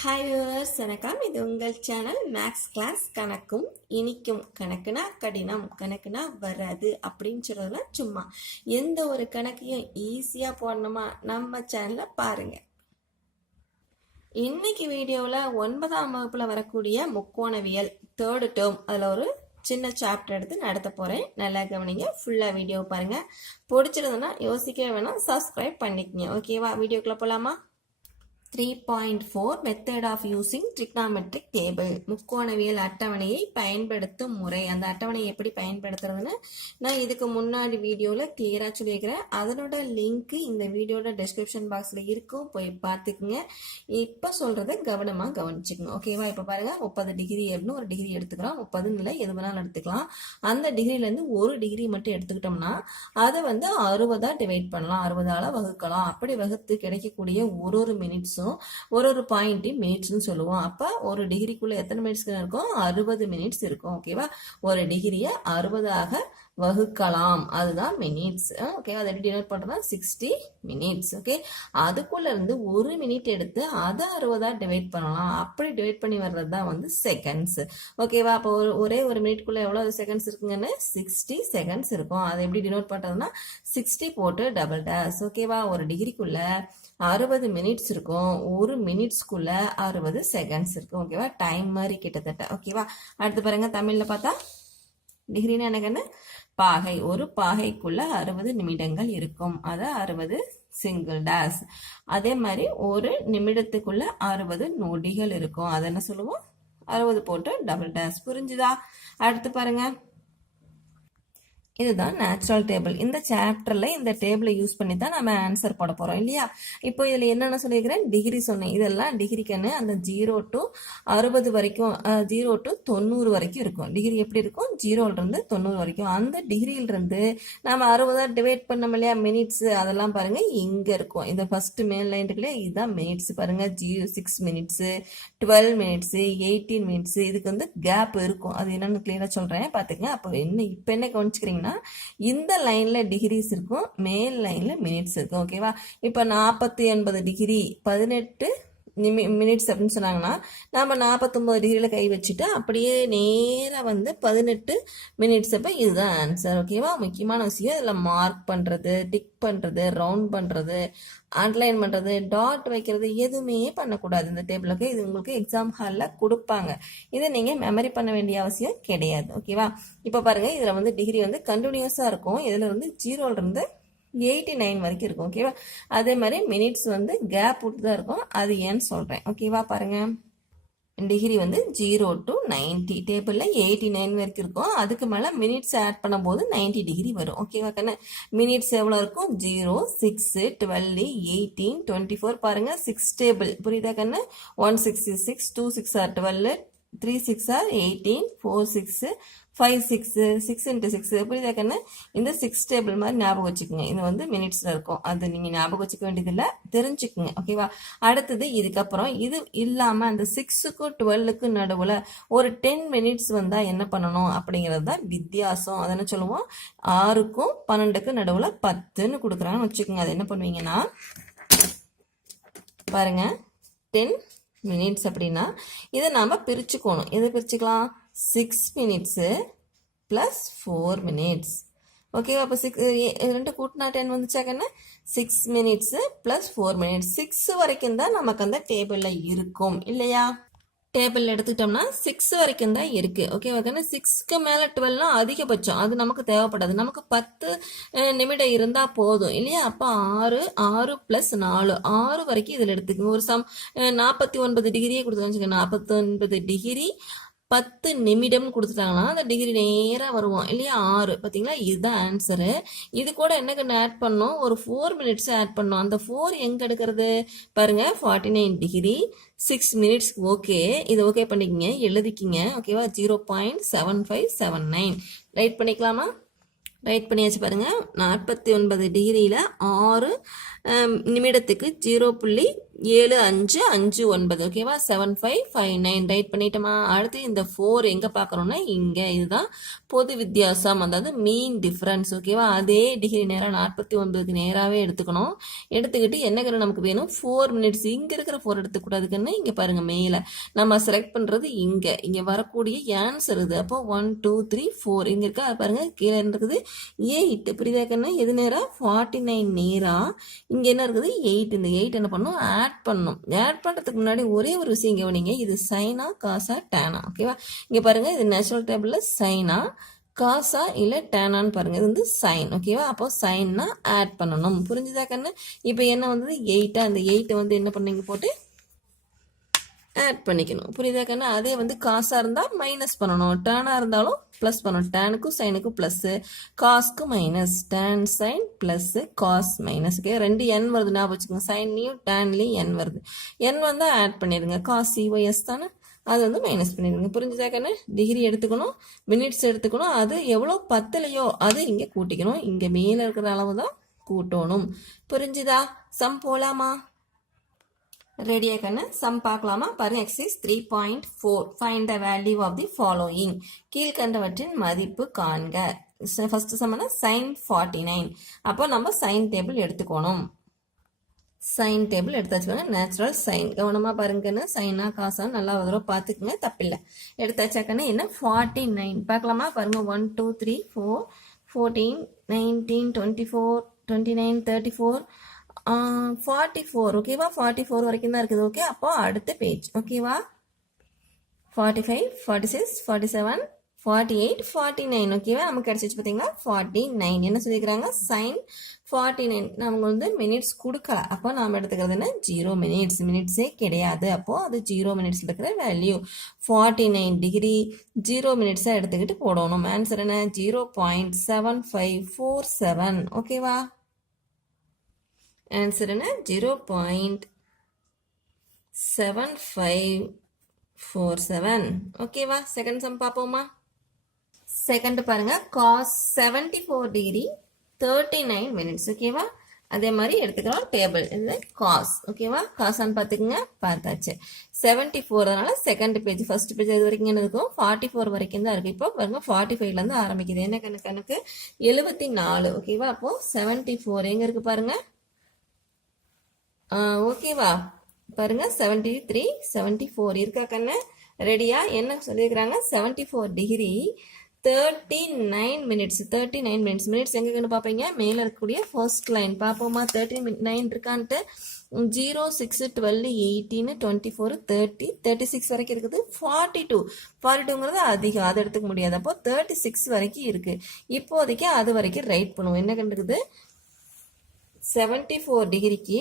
Hi viewers, வணக்கம். இது உங்கள் சேனல் மேக்ஸ் கிளாஸ். கணக்கும் இனிக்கும். கணக்குனா கடினம், கணக்குனா வராது அப்படின்னு சொல்றதுலாம் சும்மா. எந்த ஒரு கணக்கையும் ஈஸியாக போடணுமா நம்ம சேனலை பாருங்க. இன்னைக்கு வீடியோவில் 9ஆம் வகுப்பில் வரக்கூடிய முக்கோணவியல் 3rd டேர்ம் அதில் ஒரு சின்ன சாப்டர் எடுத்து நடத்த போகிறேன். நல்லா கவனிங்க, ஃபுல்லாக வீடியோ பாருங்கள். பிடிச்சிருந்ததுன்னா யோசிக்கவே வேணாம், சப்ஸ்கிரைப் பண்ணிக்கங்க. ஓகேவா? வீடியோக்குள்ளே போகலாமா? 3.4 method of using trigonometric table. முக்கோணவியல் அட்டவணையை பயன்படுத்தும் முறை. அந்த அட்டவணையை எப்படி பயன்படுத்துறதுன்னு நான் இதுக்கு முன்னாடி வீடியோவில் கிளியராக சொல்லியிருக்கிறேன். அதனோட லிங்க் இந்த வீடியோட டிஸ்கிரிப்ஷன் பாக்ஸில் இருக்கும், போய் பார்த்துக்குங்க. இப்போ சொல்கிறத கவனமாக கவனிச்சுக்கோங்க. ஓகேவா? இப்போ பாருங்கள், 30 டிகிரி அப்படின்னு ஒரு டிகிரி எடுத்துக்கிறோம். 30 இல்லை, எது வேணாலும் எடுத்துக்கலாம். அந்த டிகிரிலேருந்து ஒரு டிகிரி மட்டும் எடுத்துக்கிட்டோம்னா அதை 60ஆக டிவைட் பண்ணலாம், 60ஆல் வகுக்கலாம். அப்படி வகுத்து கிடைக்கக்கூடிய ஒரு மினிட்ஸும் ஒரு பாயிண்ட் மினிட்ஸ்னு சொல்லுவோம். அப்ப ஒரு டிகிரிக்குள்ள எத்தனை மினிட்ஸ் இருக்கும்? 60 மினிட்ஸ் இருக்கும். ஓகேவா? ஒரு டிகிரியை 60ஆக வகுக்கலாம், அதுதான் மினிட்ஸ். ஓகே, அதை எப்படி டினோட் பண்றோம்னா 60 மினிட்ஸ். ஓகே, அதுக்குள்ள இருந்து ஒரு மினிட் எடுத்து அதை 60ஆ டிவைட் பண்ணலாம். அப்படி டிவைட் பண்ணி வர்றது தான் செகண்ட்ஸ். ஓகேவா? அப்போ ஒரே ஒரு மினிட்குள்ள எவ்வளவு செகண்ட்ஸ் இருக்குங்கன்னு 60 செகண்ட்ஸ் இருக்கும். அதை எப்படி டினோட் பண்றதுன்னா 60 போட்டு டபுள் டேஷ். ஓகேவா? ஒரு டிகிரிக்குள்ள 60 மினிட்ஸ் இருக்கும், ஒரு மினிட்ஸ்க்குள்ள 60 செகண்ட்ஸ் இருக்கும். ஓகேவா? டைம் மாதிரி கிட்டத்தட்ட. ஓகேவா? அடுத்து பாருங்க, தமிழ்ல பார்த்தா டிகிரின்னு எனக்குன்னு பாகை. ஒரு பாகைக்குள்ள 60 நிமிடங்கள் இருக்கும், அதை 60 சிங்கிள் டேஷ். அதே மாதிரி ஒரு நிமிடத்துக்குள்ள 60 நொடிகள் இருக்கும், அதை என்ன சொல்லுவோம்? 60 போட்டு டபுள் டேஷ். புரிஞ்சுதா? அடுத்து பாருங்க, இதுதான் நேச்சுரல் டேபிள். இந்த சாப்டர்ல இந்த டேபிளை யூஸ் பண்ணி தான் நம்ம ஆன்சர் போட போறோம் இல்லையா? இப்போ இதுல என்னென்ன சொல்லியிருக்கிறேன்? டிகிரி சொன்னேன். இதெல்லாம் டிகிரிக்குன்னு அந்த 0 to 60 வரைக்கும், 0 to 90 வரைக்கும் இருக்கும். டிகிரி எப்படி இருக்கும்? 0ல இருந்து 90 வரைக்கும். அந்த டிகிரியில இருந்து நம்ம 60 டிவைட் பண்ணோம் இல்லையா மினிட்ஸ், அதெல்லாம் பாருங்க இங்க இருக்கும். இந்த ஃபர்ஸ்ட் மேல் லைன் இருக்குல்ல, இதுதான் மினிட்ஸ். பாருங்க 6 மினிட்ஸ், 12 மினிட்ஸ், 18 மினிட்ஸ். இதுக்கு கேப் இருக்கும். அது என்னன்னு கிளியரா சொல்றேன், பாத்துங்க. அப்போ இப்ப என்ன கவனிச்சுக்கிறீங்க? இந்த லைன்ல டிகிரிஸ் இருக்கும், மேல் லைன்ல மினிட்ஸ் இருக்கும். ஓகேவா? இப்ப 40-80 டிகிரி 18 மினிட்ஸ் அப்படின்னு சொன்னாங்கன்னா நம்ம 49 டிகிரியில் கை வச்சுட்டு அப்படியே நேராக 18 மினிட்ஸ். அப்போ இதுதான் ஆன்சர். ஓகேவா? முக்கியமான விஷயம், இதில் மார்க் பண்ணுறது, டிக் பண்ணுறது, ரவுண்ட் பண்ணுறது, அண்டர்லைன் பண்ணுறது, டாட் வைக்கிறது எதுவுமே பண்ணக்கூடாது இந்த டேபிளுக்கு. இது உங்களுக்கு எக்ஸாம் ஹாலில் கொடுப்பாங்க. இதை நீங்கள் மெமரி பண்ண வேண்டிய அவசியம் கிடையாது. ஓகேவா? இப்போ பாருங்கள், இதில் டிகிரி கண்டினியூஸாக இருக்கும். இதில் 0லேருந்து 89 வரைக்கும் இருக்கும். ஓகேவா? அதே மாதிரி மினிட்ஸ் கேப் விட்டு தான் இருக்கும். அது ஏன்னு சொல்றேன். ஓகேவா? பாருங்க, டிகிரி 0 to 90, டேபிள்ல 89 வரைக்கும் இருக்கும். அதுக்கு மேல மினிட்ஸ் ஆட் பண்ணும்போது 90 டிகிரி வரும். ஓகேவா கண்ணு? மினிட்ஸ் எவ்வளவு இருக்கும்? 0, 6, 12, 18, 24. பாருங்க 6 டேபிள். புரியுதா கண்ணு? 1 6 is 6, 2 6 are 12, 3 6 are 18, 4 6, 5 6, 6 into 6. புரியுதா கண்ணு? இந்த 6 டேபிள் மாதிரி ஞாபகம் வச்சுக்கோங்க. இது மினிட்ஸ்ல இருக்கும். அது நீங்க ஞாபகம் வச்சுக்க வேண்டியதில்லை, தெரிஞ்சுக்குங்க. ஓகேவா? அடுத்தது இதுக்கப்புறம் இது இல்லாம அந்த 6க்கும் 12க்கும் நடுவுல ஒரு 10 மினிட்ஸ் வந்தா என்ன பண்ணணும் அப்படிங்கிறது தான் வித்தியாசம். அதை என்ன சொல்லுவோம்? 6க்கும் 12க்கும் நடுவுல 10ன்னு கொடுக்குறாங்கன்னு வச்சுக்கோங்க. அது என்ன பண்ணுவீங்கன்னா பாருங்க, 10 மினிட்ஸ் அப்படின்னா இதை நாம பிரிச்சுக்கணும். எதை பிரிச்சுக்கலாம்? 6 மினிட்ஸு ப்ளஸ் 4 மினிட்ஸ். ஓகேவா? அப்போ 2 கூட்டினா 10 வந்துச்சாக்கன்னா 6 மினிட்ஸு ப்ளஸ் 4 மினிட்ஸ். 6 வரைக்கும் தான் நமக்கு அந்த டேபிளில் இருக்கும் இல்லையா? டேபிள் எடுத்துக்கிட்டோம்னா 6 வரைக்கும் தான் இருக்கு. ஓகேவா? 6க்கு மேல 12னா அதிகபட்சம், அது நமக்கு தேவைப்படாது. நமக்கு 10 நிமிடம் இருந்தா போதும் இல்லையா? அப்ப 6 + 4 6 வரைக்கும் இதுல எடுத்துக்கோங்க. ஒரு 49 டிகிரியே கொடுத்து 49 டிகிரி 10 நிமிடம் கொடுத்துட்டாங்கன்னா அந்த டிகிரி நேராக வருவோம் இல்லையா? 6. பார்த்தீங்களா? இதுதான் ஆன்சரு. இது கூட என்ன ஆட் பண்ணோம்? ஒரு 4 மினிட்ஸ் ஆட் பண்ணோம். அந்த 4 எங்கே எடுக்கிறது? பாருங்க, 49 டிகிரி 6 மினிட்ஸ். ஓகே, இது ஓகே பண்ணிக்கங்க, எழுதிக்கிங்க. ஓகேவா? 0.7579 ரைட் பண்ணிக்கலாமா? ரைட் பண்ணியாச்சு. பாருங்க, 49 டிகிரியில் 6 நிமிடத்துக்கு 0.7559 ஓகேவா 7559 ரைட் பண்ணிட்டோமா. அடுத்து இந்த 4 எங்கே பார்க்குறோன்னா இங்கே இதுதான் பொது வித்தியாசம், அதாவது மீன் டிஃப்ரென்ஸ் ஓகேவா. அதே டிகிரி நேரம் 49க்கு நேராகவே எடுத்துக்கணும். எடுத்துக்கிட்டு என்ன நமக்கு வேணும் 4 மினிட்ஸ். இங்கே இருக்கிற 4 எடுத்துக்கூடாதுக்குன்னு இங்கே பாருங்கள் மேலே நம்ம செலக்ட் பண்ணுறது இங்கே வரக்கூடிய ஆன்சர் இது. அப்போ 1 2 3 4 இங்கே இருக்கா பாருங்கள். கீழே இருக்குது 8 புரியுதாக்கன்னா எது நேரம் 49 நேரம். இங்கே என்ன இருக்குது 8. இந்த 8 என்ன பண்ணணும் ஆட் பண்ணணும். ஆட் பண்ணுறதுக்கு முன்னாடி ஒரே ஒரு விஷயம் கவனிங்க, இது சைனா காசா டேனா ஓகேவா. இங்கே பாருங்கள் இது நேச்சுரல் டேபிளில் சைனா காசா இல்லை டேனான்னு பாருங்கள். இது வந்து சைன் ஓகேவா. அப்போ சைன்னா ஆட் பண்ணணும் புரிஞ்சுதா கண்ணு. இப்போ என்ன வந்தது 8. அந்த 8 வந்து என்ன பண்ணீங்க போட்டு ஆட் பண்ணிக்கணும் புரியுதா கண்ணு. அதே வந்து காசாக இருந்தால் மைனஸ் பண்ணணும், டேனாக இருந்தாலும் ப்ளஸ் பண்ணணும். டேனுக்கும் சைனுக்கும் ப்ளஸ்ஸு, காஸ்க்கு minus. Tan sine plus cos minus okay. 2 n வருது ஞாபகம் வச்சுக்கோங்க. சைன்லேயும் டேன்லேயும் n வருது. n வந்தால் ஆட் பண்ணிடுங்க. காஸ் சிஒஎஸ் தானே, அது வந்து மைனஸ் பண்ணிடுங்க புரிஞ்சுதா கண்ணு. டிகிரி எடுத்துக்கணும், மினிட்ஸ் எடுத்துக்கணும். அது எவ்வளோ 10லையோ அது இங்கே கூட்டிக்கணும். இங்கே மேலே இருக்கிற அளவு தான் கூட்டணும் புரிஞ்சுதா. சம் போலாமா. ரெடியா கண்ணு. சம் பார்க்கலாமா பாருங்க. Exercise 3.4 find the value of the following. கீழ்கண்டவற்றின் மதிப்பு காண்க. ஃபர்ஸ்ட் சம்னா சைன் 49. அப்போ நம்ம சைன் டேபிள் எடுத்துக்கணும். சைன் டேபிள் எடுத்தாச்சுக்கோங்க. நேச்சுரல் சைன் கவனமாக பாருங்கன்னு. சைனா காசா நல்லா வரும் பார்த்துக்குங்க, தப்பில்லை. எடுத்தாச்சாக்கன்னு என்ன 49 பார்க்கலாமா பாருங்க. 1 2 3 4 14 19 24 29 34 44 ஓகேவா. 44 வரைக்கும் தான் இருக்குது ஓகே. அப்போ அடுத்த பேஜ் ஓகேவா. 45 46 47 48 49 ஓகேவா. நமக்கு கிடைச்சிச்சு பார்த்தீங்களா 49. என்ன சொல்லியிருக்கிறாங்க சைன் 49. நமக்கு வந்து மினிட்ஸ் கொடுக்கல. அப்போ நாம் எடுத்துக்கிறது என்ன 0 மினிட்ஸ். மினிட்ஸே கிடையாது. அப்போது அது 0 மினிட்ஸில் இருக்கிற வேல்யூ 49 டிகிரி 0 மினிட்ஸாக எடுத்துக்கிட்டு போடணும். ஆன்சர் என்ன 0.7547 ஓகேவா. ஆன்சர் என்ன 0.7547 ஓகேவா. செகண்ட் சம் பார்ப்போமா. செகண்ட் பாருங்க. காஸ் 74 டிகிரி 39 மினிட்ஸ் ஓகேவா. அதே மாதிரி எடுத்துக்கிறோம் டேபிள். இது காஸ் ஓகேவா. காசான்னு பார்த்துக்குங்க. பார்த்தாச்சு 74. அதனால செகண்ட் பேஜ் ஃபர்ஸ்ட் பேஜ் இது வரைக்கும் என்ன இருக்கும் 44 வரைக்கும் தான் இருக்குது. இப்போ பாருங்க 45லேருந்து ஆரம்பிக்குது. என்ன கணக்கு 74 ஓகேவா. அப்போ 74 எங்கே இருக்குது பாருங்க ஓகேவா. பாருங்க 73 74 இருக்கா கண்ணு. ரெடியா. என்ன சொல்லியிருக்கிறாங்க 74 டிகிரி 39 மினிட்ஸ். 39 மினிட்ஸ். மினிட்ஸ் எங்கன்னு பார்ப்பீங்க மேலே இருக்கக்கூடிய ஃபர்ஸ்ட் லைன் பார்ப்போமா. 39 இருக்கான்ட்டு 0 6 12 18 24 30 36 வரைக்கும் இருக்குது. 42ங்கிறது அதிகம், அதை எடுத்துக்க முடியாது. அப்போ 36 வரைக்கும் இருக்கு. இப்போதைக்கு அது வரைக்கும் ரைட் பண்ணுவோம். என்ன கண்டுக்குது 74 டிகிரிக்கு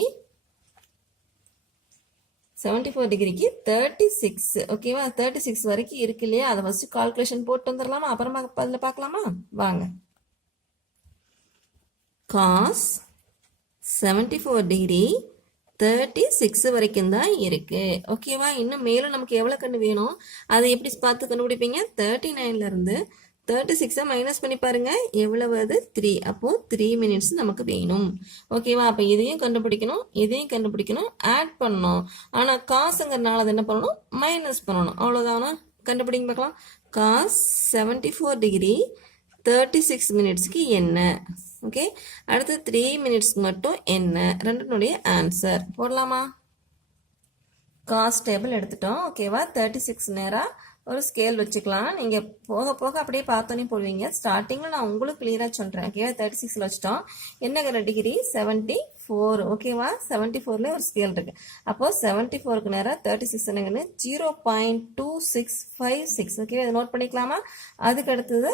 36 ஓகேவா. 36 வரைக்கும் இருக்கு இல்லையா. அதை ஃபர்ஸ்ட் கால்குலேஷன் போட்டு வந்துடலாமா, அப்புறமா அதில் பார்க்கலாமா வாங்க. காஸ் 74 டிகிரி 36 வரைக்கும் தான் இருக்கு ஓகேவா. இன்னும் மேலும் நமக்கு எவ்வளோ கண்டு வேணும் அதை எப்படி பார்த்து கண்டுபிடிப்பீங்க. 39லேருந்து 36 மைனஸ் பண்ணி பாருங்க எவ்வளவு அது 3. அப்போ 3 மினிட்ஸ் நமக்கு வேணும் ஓகேவா. அப்போ இதையும் கண்டுபிடிக்கணும் ஆட் பண்ணணும். ஆனால் காசுங்கிறதுனால அது என்ன பண்ணணும் மைனஸ் பண்ணணும். அவ்வளோதானா. கண்டுபிடிங்க பார்க்கலாம். காஸ் 74 டிகிரி 36 மினிட்ஸ்க்கு என்ன ஓகே. அடுத்து 3 மினிட்ஸ்க்கு மட்டும் என்ன. ரெண்டுனுடைய ஆன்சர் போடலாமா. காஸ் டேபிள் எடுத்துட்டோம் ஓகேவா. 36 நேரம் ஒரு ஸ்கேல் வச்சுக்கலாம். நீங்கள் போக போக அப்படியே பார்த்தோன்னே போடுவீங்க. ஸ்டார்டிங்கில் நான் உங்களுக்கு கிளியராக சொல்கிறேன் ஓகேவா. 36 வச்சுட்டோம். என்னங்கிற டிகிரி 74 ஓகேவா. 74ல ஒரு ஸ்கேல் இருக்குது. அப்போது 74க்கு நேரம் 36 என்னங்கன்னு 0.2656 ஓகேவா. இதை நோட் பண்ணிக்கலாமா. அதுக்கு அடுத்தது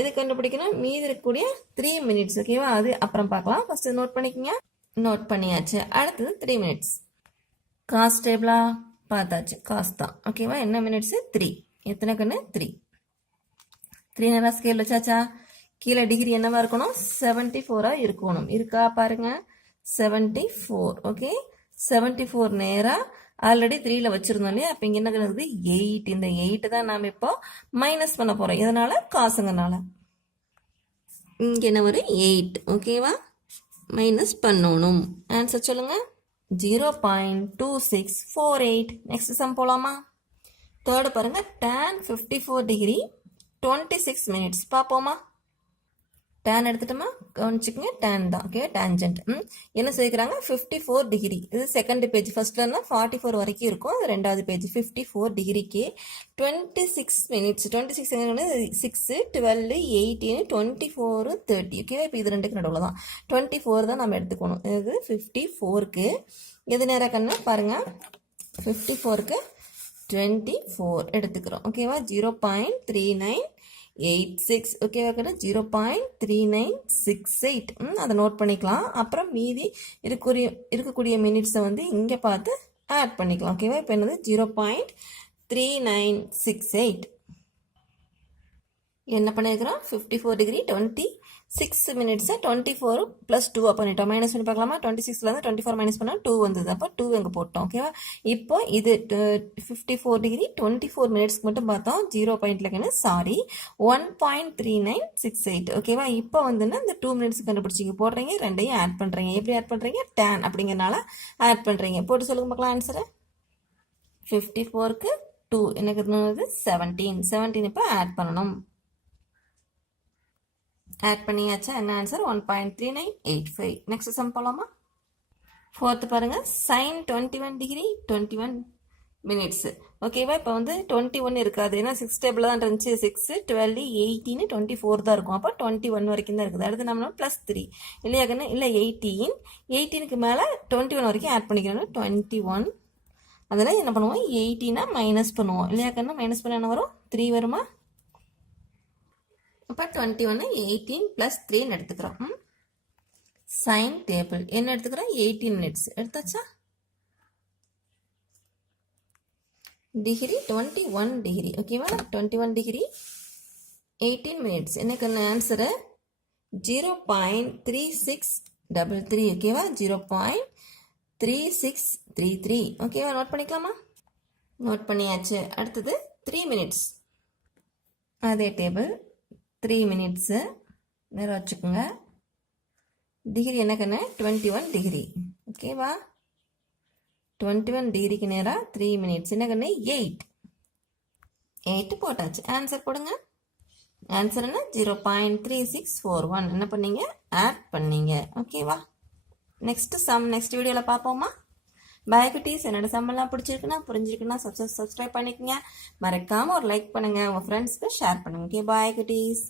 எது கண்டுபிடிக்கணும் மீதி இருக்கக்கூடிய 3 மினிட்ஸ் ஓகேவா. அது அப்புறம் பார்க்கலாம். ஃபர்ஸ்ட் நோட் பண்ணிக்கோங்க. நோட் பண்ணியாச்சு. அடுத்தது 3 மினிட்ஸ். காஸ் டேபிளா பார்த்தாச்சு. காஸ் தான் ஓகேவா. என்ன மினிட்ஸு 3. எத்தனை கண்ணு 3 நேரம் ஸ்கேல் வச்சாச்சா. கீழே டிகிரி என்னவா இருக்கணும் 74 இருக்கணும். இருக்கா பாருங்க 74 ஓகே. 74 நேரம் ஆல்ரெடி 3ல வச்சிருந்தோம் இல்லையா. அப்போ இங்கே என்ன இருக்குது 8. இந்த 8 தான் நாம் இப்போ மைனஸ் பண்ண போகிறோம். இதனால காசுங்கனால இங்கே என்ன வரும் 8 ஓகேவா. மைனஸ் பண்ணணும். ஆன்சர் சொல்லுங்க. 0.2648. நெக்ஸ்ட் சம் போலாமா? தேர்டு பாருங்க. tan 54 டிகிரி 26 மினிட்ஸ் பார்ப்போமா? tan எடுத்துட்டோமா? கவனிச்சுக்கங்க, tan தான். Okay, tangent. என்ன சொல்லிக்கிறாங்க? 54 டிகிரி. இது செகண்ட் பேஜ். ஃபர்ஸ்ட்லன்னா 44 வரைக்கும் இருக்கும். அது ரெண்டாவது பேஜ். 54 டிகிரிக்கு 26 மினிட்ஸ். 26 6, 12, 18, 24, 30. ஓகேவா? இப்போ இது ரெண்டுக்கு நடுவில் தான் 24 தான் நம்ம எடுத்துக்கணும். இது 54க்கு எது நேராக கண்ணா பாருங்க. 54க்கு 24 எடுத்துக்கிறோம். ஓகேவா? 0.3986. ஓகேவா கண்ணா? 0.3968. அதை நோட் பண்ணிக்கலாம். அப்புறம் மீதி இருக்கக்கூடிய மினிட்ஸை வந்து இங்கே பார்த்து ஆட் பண்ணிக்கலாம். ஓகேவா? இப்போ என்னது 0.3968. என்ன பண்ணியிருக்கிறோம்? 54 டிகிரி 26 மினிட்ஸை 24 + 2 பண்ணிட்டோம். மைனஸ் பண்ணி பார்க்கலாமா? 26லேருந்து 24 மைனஸ் பண்ணால் 2 வந்தது. அப்போ 2 எங்கே போட்டோம். ஓகேவா? இப்போ இது 54 டிகிரி 24 மினிட்ஸ்க்கு மட்டும் பார்த்தோம். 0 பாயிண்ட்லக்குன்னு சாரி 1.3968. ஓகேவா? இப்போ வந்துன்னா இந்த 2 மினிட்ஸ் கண்டுபிடிச்சிங்க போடுறீங்க. ரெண்டையும் ஆட் பண்ணுறீங்க. எப்படி ஆட் பண்ணுறீங்க? tan அப்படிங்கிறனால ஆட் பண்ணுறீங்க. போட்டு சொல்லுங்க பார்க்கலாம் ஆன்சரை. 54க்கு 2 எனக்கு 17 இப்போ ஆட் பண்ணணும். ஆட் பண்ணியாச்சா? என்ன ஆன்சர்? 1.3985. நெக்ஸ்ட் சம் போலாமா? ஃபோர்த்து பாருங்க. sin 21 degree 21 minutes. ஓகேவா? இப்போ வந்து 21 இருக்காது. ஏன்னா 6 டேபிள் தான் இருந்துச்சு. 6, 12, 18, 24 தான் இருக்கும். அப்போ 21 வரைக்கும் தான் இருக்குது. அடுத்து நம்ம +3 இல்லையா கண்ணு? இல்லை 18க்கு மேலே 21 வரைக்கும் ஆட் பண்ணிக்கணும். 21. அதில் என்ன பண்ணுவோம்? 18 மைனஸ் பண்ணுவோம். இல்லையா கண்ணு? மைனஸ் பண்ண என்ன வரும்? 3 வருமா? அப்போ 21 18 + 3 எடுத்துக்கிறோம். சைன் டேபிள் என்ன எடுத்துக்கிறோம்? 18 மினிட்ஸ் எடுத்தாச்சா? Degree 21 degree. ஓகேவா? 21 டிகிரி 18 மினிட்ஸ். எனக்கு ஆன்சரு 0.3633. ஓகேவா? 0.3633. ஓகேவா? நோட் பண்ணிக்கலாமா? நோட் பண்ணியாச்சு. அடுத்தது 3 மினிட்ஸ். அதே டேபிள் 3 மினிட்ஸு நேரம் வச்சுக்கோங்க. டிகிரி என்னக்குன்னு 21 டிகிரி. ஓகேவா? 21 டிகிரிக்கு நேராக 3 மினிட்ஸ் என்னக்குன்னு 8 போட்டாச்சு. ஆன்சர் போடுங்க. ஆன்சர் என்ன? 0.3641. என்ன பண்ணீங்க? ஆட் பண்ணீங்க. ஓகேவா? நெக்ஸ்ட் சம் நெக்ஸ்ட் வீடியோவில் பார்ப்போமா? பாய் குட்டீஸ். என்னோட சம்பளம் பிடிச்சிருக்குன்னா புரிஞ்சிருக்குன்னா சப்ஸ்கிரைப் பண்ணிக்கங்க. மறக்காமல் ஒரு லைக் பண்ணுங்கள். உங்கள் ஃப்ரெண்ட்ஸ்க்கு ஷேர் பண்ணுங்கள். ஓகே, பாய் குட்டீஸ்.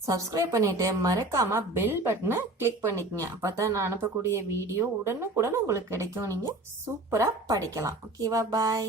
சப்ஸ்கிரைப் பண்ணிவிட்டு மறக்காமல் பெல் பட்டனை கிளிக் பண்ணிக்கங்க. அப்போ தான் நான் அனுப்பக்கூடிய வீடியோ உடனுக்குடன் உங்களுக்கு கிடைக்கும். நீங்கள் சூப்பராக படிக்கலாம். ஓகேவா? பாய்.